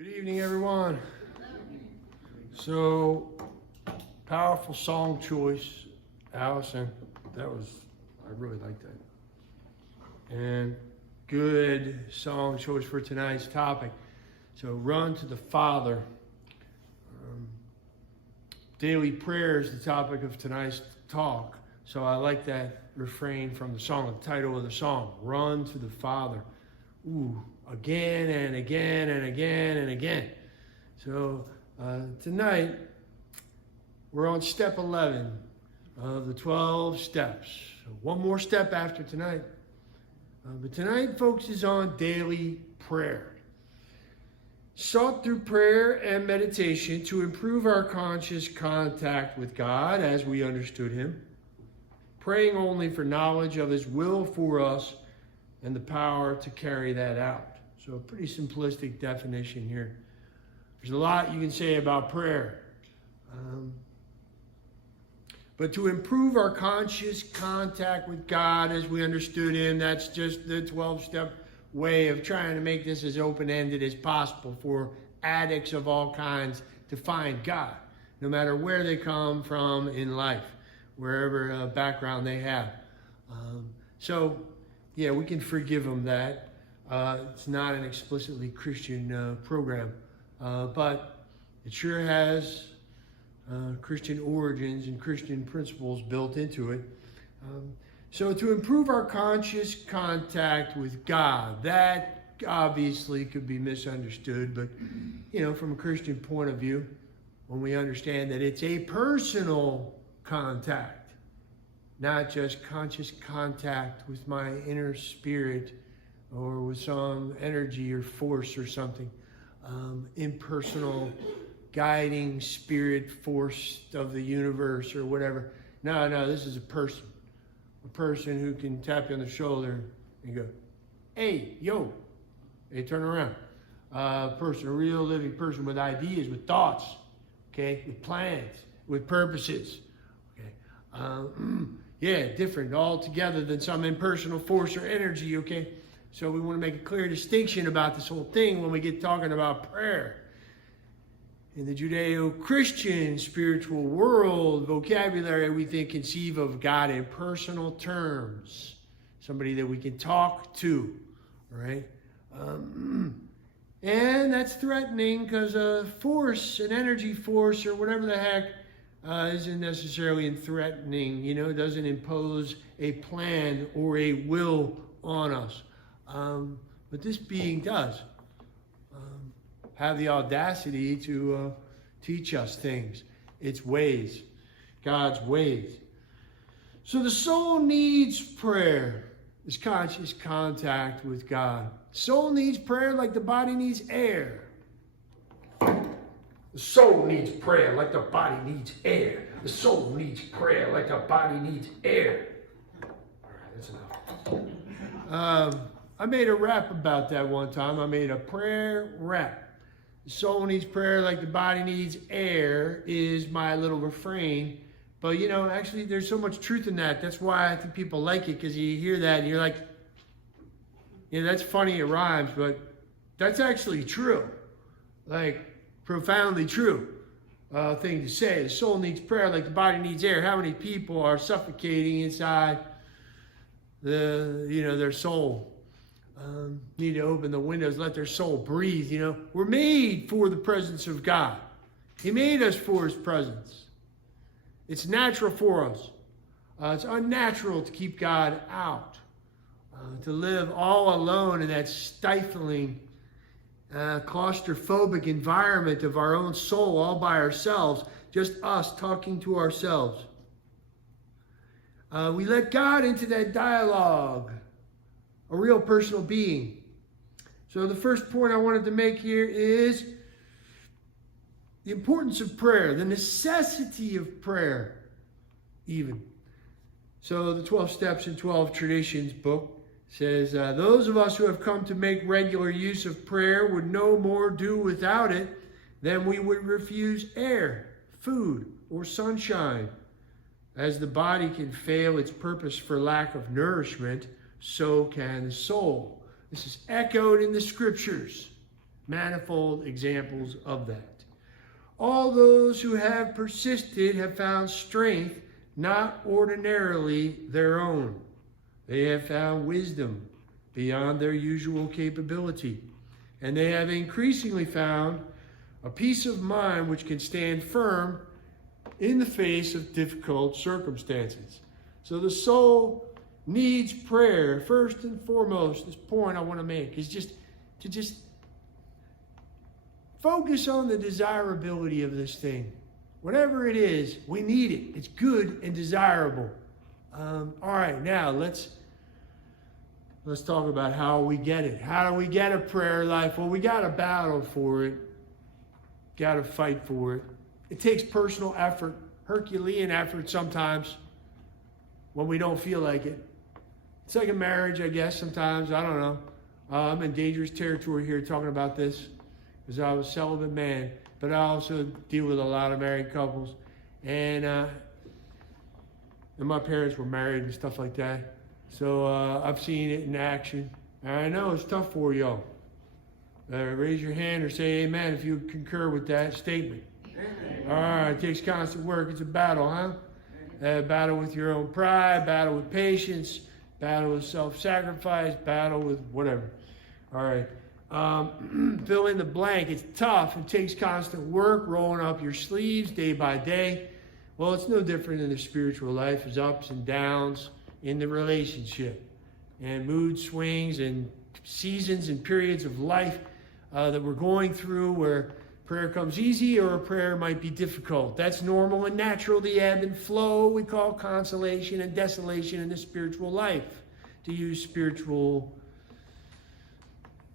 Good evening, everyone. So, powerful song choice, Allison. I really like that. And good song choice for tonight's topic. So, run to the Father. Daily prayer is the topic of tonight's talk. So, I like that refrain from the song, the title of the song, Run to the Father. Ooh, again and again and again and again. So tonight, we're on step 11 of the 12 steps. So one more step after tonight. But tonight focuses on daily prayer. Sought through prayer and meditation to improve our conscious contact with God as we understood Him. Praying only for knowledge of His will for us and the power to carry that out. So a pretty simplistic definition here. There's a lot you can say about prayer. But to improve our conscious contact with God as we understood Him, that's just the 12-step way of trying to make this as open-ended as possible for addicts of all kinds to find God, no matter where they come from in life, wherever background they have. Yeah, we can forgive them that. It's not an explicitly Christian program, but it sure has Christian origins and Christian principles built into it. So to improve our conscious contact with God, that obviously could be misunderstood, but from a Christian point of view, when we understand that it's a personal contact, not just conscious contact with my inner spirit or with some energy or force or something. Impersonal guiding spirit force of the universe or whatever. No, this is a person. A person who can tap you on the shoulder and go, hey, yo. Hey, turn around. A real living person with ideas, with thoughts, okay, with plans, with purposes. Okay. Different altogether than some impersonal force or energy, okay? So we want to make a clear distinction about this whole thing when we get talking about prayer. In the Judeo-Christian spiritual world vocabulary, we conceive of God in personal terms. Somebody that we can talk to, right? And that's threatening because a force, an energy force or whatever the heck, isn't necessarily threatening, it doesn't impose a plan or a will on us. But this being does have the audacity to teach us things, its ways, God's ways. So the soul needs prayer, this conscious contact with God. Soul needs prayer like the body needs air. The soul needs prayer like the body needs air. The soul needs prayer like the body needs air. All right, that's enough. I made a rap about that one time. I made a prayer rap. The soul needs prayer like the body needs air is my little refrain. But, actually there's so much truth in that. That's why I think people like it, because you hear that and you're like, that's funny, it rhymes, but that's actually true. Like, profoundly true thing to say. The soul needs prayer like the body needs air. How many people are suffocating inside their soul? Need to open the windows, let their soul breathe. We're made for the presence of God. He made us for His presence. It's natural for us. It's unnatural to keep God out. To live all alone in that stifling, claustrophobic environment of our own soul, all by ourselves, just us talking to ourselves. We let God into that dialogue, a real personal being. So the first point I wanted to make here is the importance of prayer, the necessity of prayer, even. So the 12 Steps and 12 Traditions book says, those of us who have come to make regular use of prayer would no more do without it than we would refuse air, food, or sunshine. As the body can fail its purpose for lack of nourishment, so can the soul. This is echoed in the scriptures. manifold examples of that. All those who have persisted have found strength not ordinarily their own. They have found wisdom beyond their usual capability. And they have increasingly found a peace of mind which can stand firm in the face of difficult circumstances. So the soul needs prayer. First and foremost, this point I want to make is just to focus on the desirability of this thing. Whatever it is, we need it. It's good and desirable. All right, now let's talk about how we get it. How do we get a prayer life? Well, we got to battle for it. Got to fight for it. It takes personal effort, Herculean effort sometimes when we don't feel like it. It's like a marriage, I guess, sometimes. I don't know. I'm in dangerous territory here talking about this because I was a celibate man, but I also deal with a lot of married couples. And my parents were married and stuff like that. So I've seen it in action. And I know it's tough for y'all. Raise your hand or say amen if you concur with that statement. All right, it takes constant work. It's a battle, huh? Battle with your own pride, battle with patience, battle with self-sacrifice, battle with whatever. All right. Fill in the blank. It's tough. It takes constant work, rolling up your sleeves day by day. Well, it's no different in the spiritual life. There's ups and downs in the relationship and mood swings and seasons and periods of life that we're going through where prayer comes easy or a prayer might be difficult. That's normal and natural, the ebb and flow we call consolation and desolation in the spiritual life, to use spiritual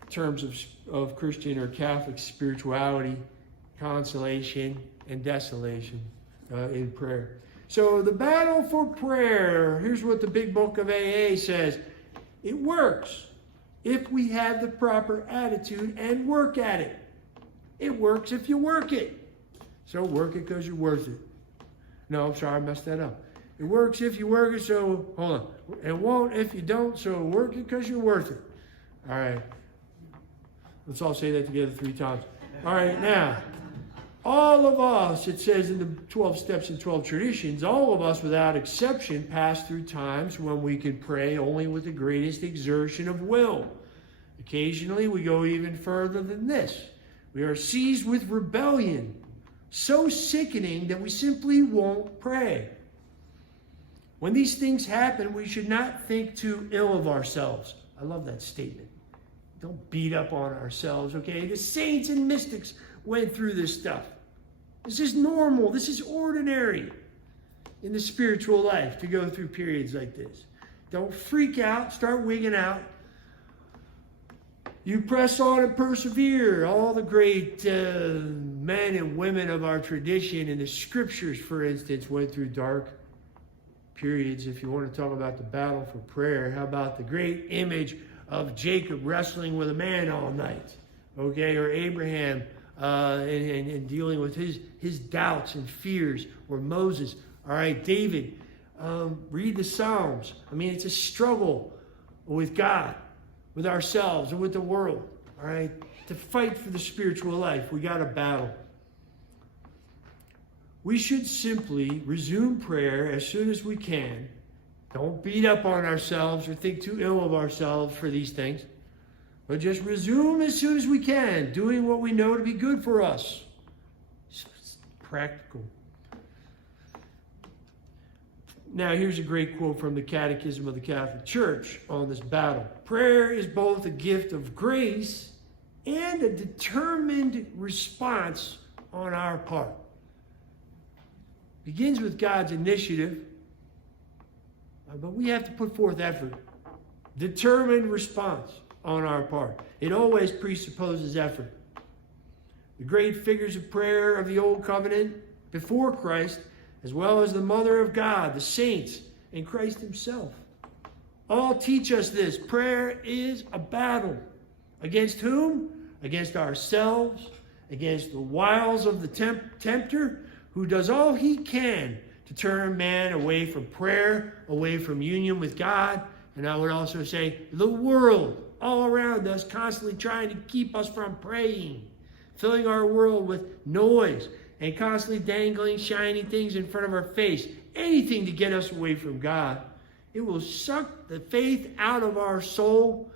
terms of Christian or Catholic spirituality, consolation and desolation in prayer. So the battle for prayer, here's what the big book of AA says. It works if we have the proper attitude and work at it. It works if you work it. So work it because you're worth it. No, I'm sorry, I messed that up. It works if you work it, so, hold on. It won't if you don't, so work it because you're worth it. All right. Let's all say that together 3 times. All right, now, all of us, it says in the 12 Steps and 12 Traditions, all of us without exception pass through times when we can pray only with the greatest exertion of will. Occasionally, we go even further than this. We are seized with rebellion, so sickening that we simply won't pray. When these things happen, we should not think too ill of ourselves. I love that statement. Don't beat up on ourselves, okay? The saints and mystics went through this stuff. This is normal. This is ordinary in the spiritual life to go through periods like this. Don't freak out. Start wigging out. You press on and persevere. All the great men and women of our tradition in the scriptures, for instance, went through dark periods. If you want to talk about the battle for prayer, how about the great image of Jacob wrestling with a man all night? Okay, or Abraham and dealing with his doubts and fears, or Moses. All right, David, read the Psalms. I mean, it's a struggle with God, with ourselves, and with the world. All right, to fight for the spiritual life, we got to battle. We should simply resume prayer as soon as we can. Don't beat up on ourselves or think too ill of ourselves for these things. But just resume as soon as we can, doing what we know to be good for us. It's practical. Now, here's a great quote from the Catechism of the Catholic Church on this battle. Prayer is both a gift of grace and a determined response on our part. It begins with God's initiative, but we have to put forth effort. Determined response on our part. It always presupposes effort. The great figures of prayer of the Old Covenant before Christ, as well as the Mother of God, the saints, and Christ himself, all teach us this. Prayer is a battle. Against whom? Against ourselves, against the wiles of the tempter, who does all he can to turn man away from prayer, away from union with God, and I would also say the world all around us, constantly trying to keep us from praying, filling our world with noise, and constantly dangling shiny things in front of our face, anything to get us away from God. It will suck the faith out of our soul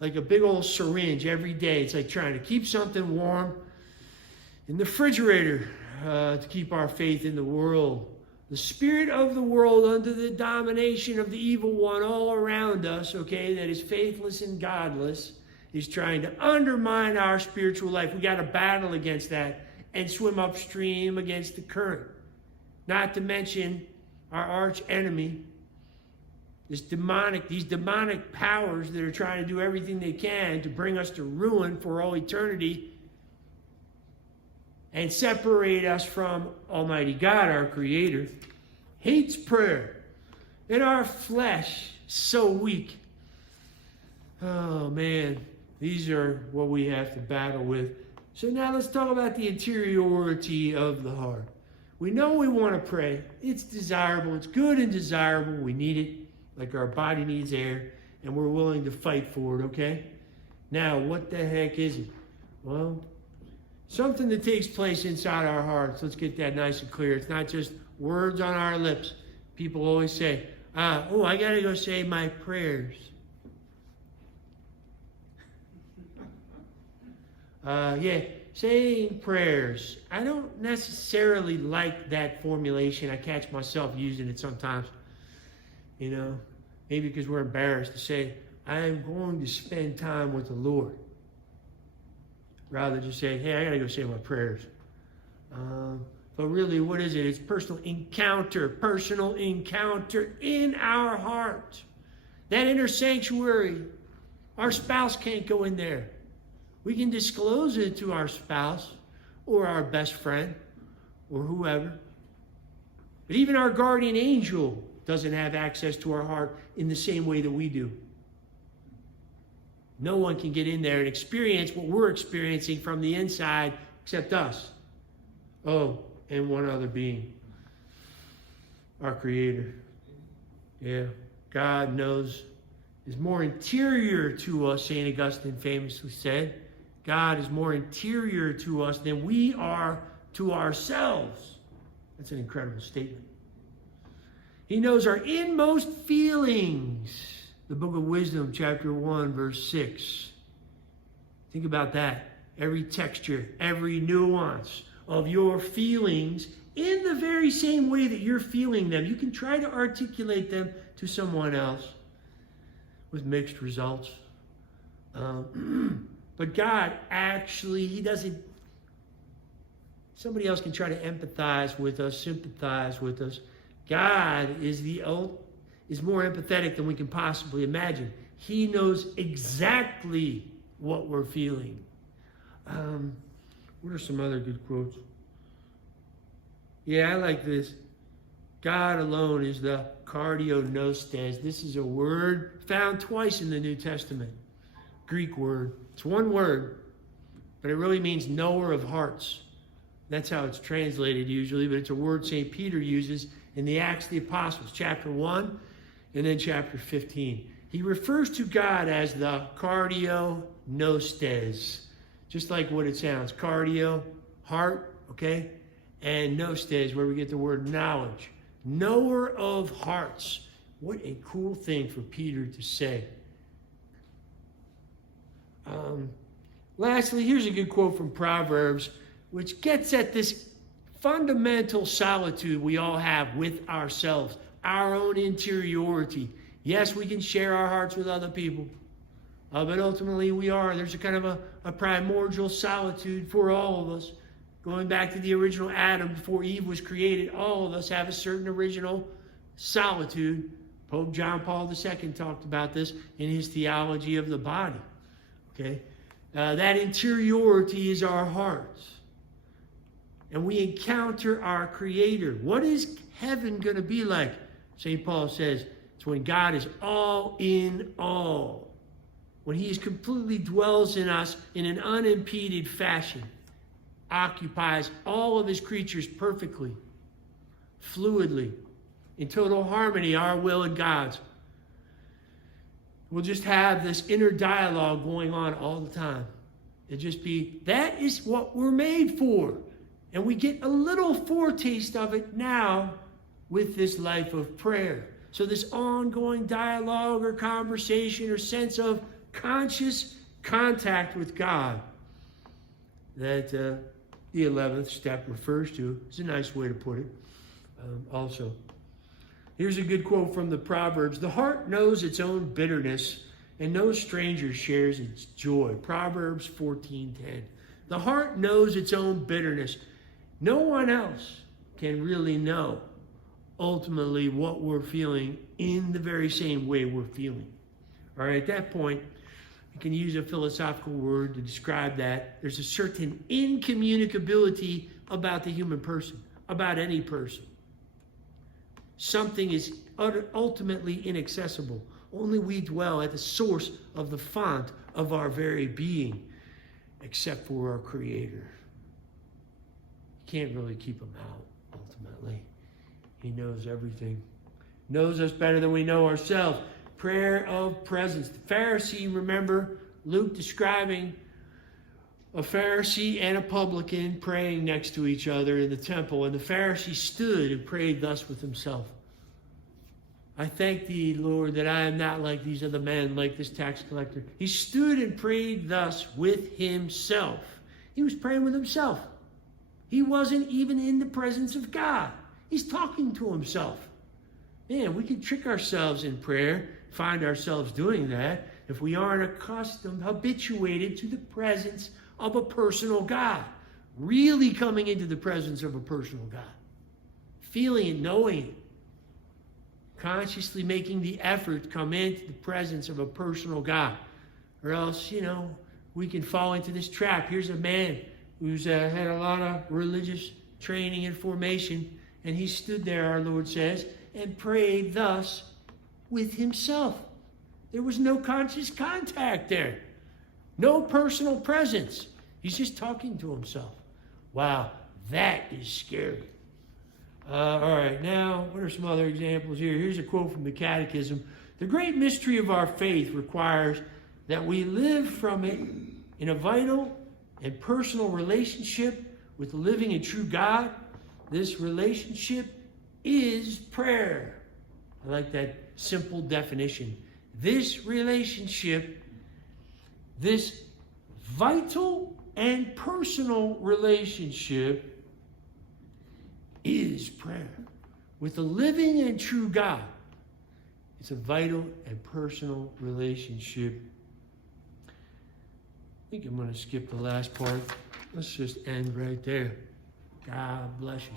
like a big old syringe every day. It's like trying to keep something warm in the refrigerator to keep our faith in the world. The spirit of the world under the domination of the evil one all around us, okay, that is faithless and godless, is trying to undermine our spiritual life. We got to battle against that and swim upstream against the current. Not to mention our arch enemy, these demonic powers that are trying to do everything they can to bring us to ruin for all eternity and separate us from Almighty God, our Creator. Hates prayer. And our flesh, so weak. Oh man, these are what we have to battle with. So now let's talk about the interiority of the heart. We know we want to pray. It's desirable. It's good and desirable. We need it like our body needs air, and we're willing to fight for it, okay? Now, what the heck is it? Well, something that takes place inside our hearts. Let's get that nice and clear. It's not just words on our lips. People always say, I got to go say my prayers. Saying prayers. I don't necessarily like that formulation. I catch myself using it sometimes. Maybe because we're embarrassed to say, I am going to spend time with the Lord. Rather than just say, hey, I got to go say my prayers. But really, what is it? It's personal encounter in our heart. That inner sanctuary. Our spouse can't go in there. We can disclose it to our spouse or our best friend or whoever. But even our guardian angel doesn't have access to our heart in the same way that we do. No one can get in there and experience what we're experiencing from the inside except us. Oh, and one other being, our Creator. Yeah, God is more interior to us, St. Augustine famously said. God is more interior to us than we are to ourselves. That's an incredible statement. He knows our inmost feelings. The Book of Wisdom, chapter 1, verse 6. Think about that. Every texture, every nuance of your feelings in the very same way that you're feeling them. You can try to articulate them to someone else with mixed results. But God actually, He doesn't. Somebody else can try to empathize with us, sympathize with us. God is more empathetic than we can possibly imagine. He knows exactly what we're feeling. What are some other good quotes? Yeah, I like this. God alone is the kardiognostes. This is a word found twice in the New Testament. Greek word. It's one word, but it really means knower of hearts. That's how it's translated usually, but it's a word St. Peter uses in the Acts of the Apostles, chapter 1 and then chapter 15. He refers to God as the kardiognostes, just like what it sounds. Cardio, heart, okay? And gnostes, where we get the word knowledge. Knower of hearts. What a cool thing for Peter to say. Lastly, here's a good quote from Proverbs, which gets at this fundamental solitude we all have with ourselves, our own interiority. Yes, we can share our hearts with other people, but ultimately there's a kind of a primordial solitude for all of us. Going back to the original Adam before Eve was created, all of us have a certain original solitude. Pope John Paul II talked about this in his theology of the body. Okay, that interiority is our hearts. And we encounter our Creator. What is heaven going to be like? St. Paul says, it's when God is all in all. When He completely dwells in us in an unimpeded fashion. Occupies all of His creatures perfectly, fluidly, in total harmony, our will and God's. we'll just have this inner dialogue going on all the time. It just be, that is what we're made for. And we get a little foretaste of it now with this life of prayer. So this ongoing dialogue or conversation or sense of conscious contact with God that the 11th step refers to is a nice way to put it also. Here's a good quote from the Proverbs. The heart knows its own bitterness, and no stranger shares its joy. Proverbs 14:10. The heart knows its own bitterness. No one else can really know ultimately what we're feeling in the very same way we're feeling. All right, at that point, you can use a philosophical word to describe that. There's a certain incommunicability about the human person, about any person. Something is ultimately inaccessible. Only we dwell at the source of the font of our very being, except for our Creator. You can't really keep him out, ultimately. He knows everything. Knows us better than we know ourselves. Prayer of presence. The Pharisee, remember, Luke describing a Pharisee and a publican praying next to each other in the temple. And the Pharisee stood and prayed thus with himself. I thank thee, Lord, that I am not like these other men, like this tax collector. He stood and prayed thus with himself. He was praying with himself. He wasn't even in the presence of God. He's talking to himself. Man, we can trick ourselves in prayer, find ourselves doing that, if we aren't accustomed, habituated to the presence of a personal God. Really coming into the presence of a personal God. Feeling it, knowing it. Consciously making the effort to come into the presence of a personal God. Or else, we can fall into this trap. Here's a man who's had a lot of religious training and formation, and he stood there, our Lord says, and prayed thus with himself. There was no conscious contact there. No personal presence. He's just talking to himself. Wow, that is scary. All right, now, what are some other examples here? Here's a quote from the Catechism. The great mystery of our faith requires that we live from it in a vital and personal relationship with the living and true God. This relationship is prayer. I like that simple definition. This relationship, this vital and personal relationship is prayer. With the living and true God, it's a vital and personal relationship. I think I'm going to skip the last part. Let's just end right there. God bless you.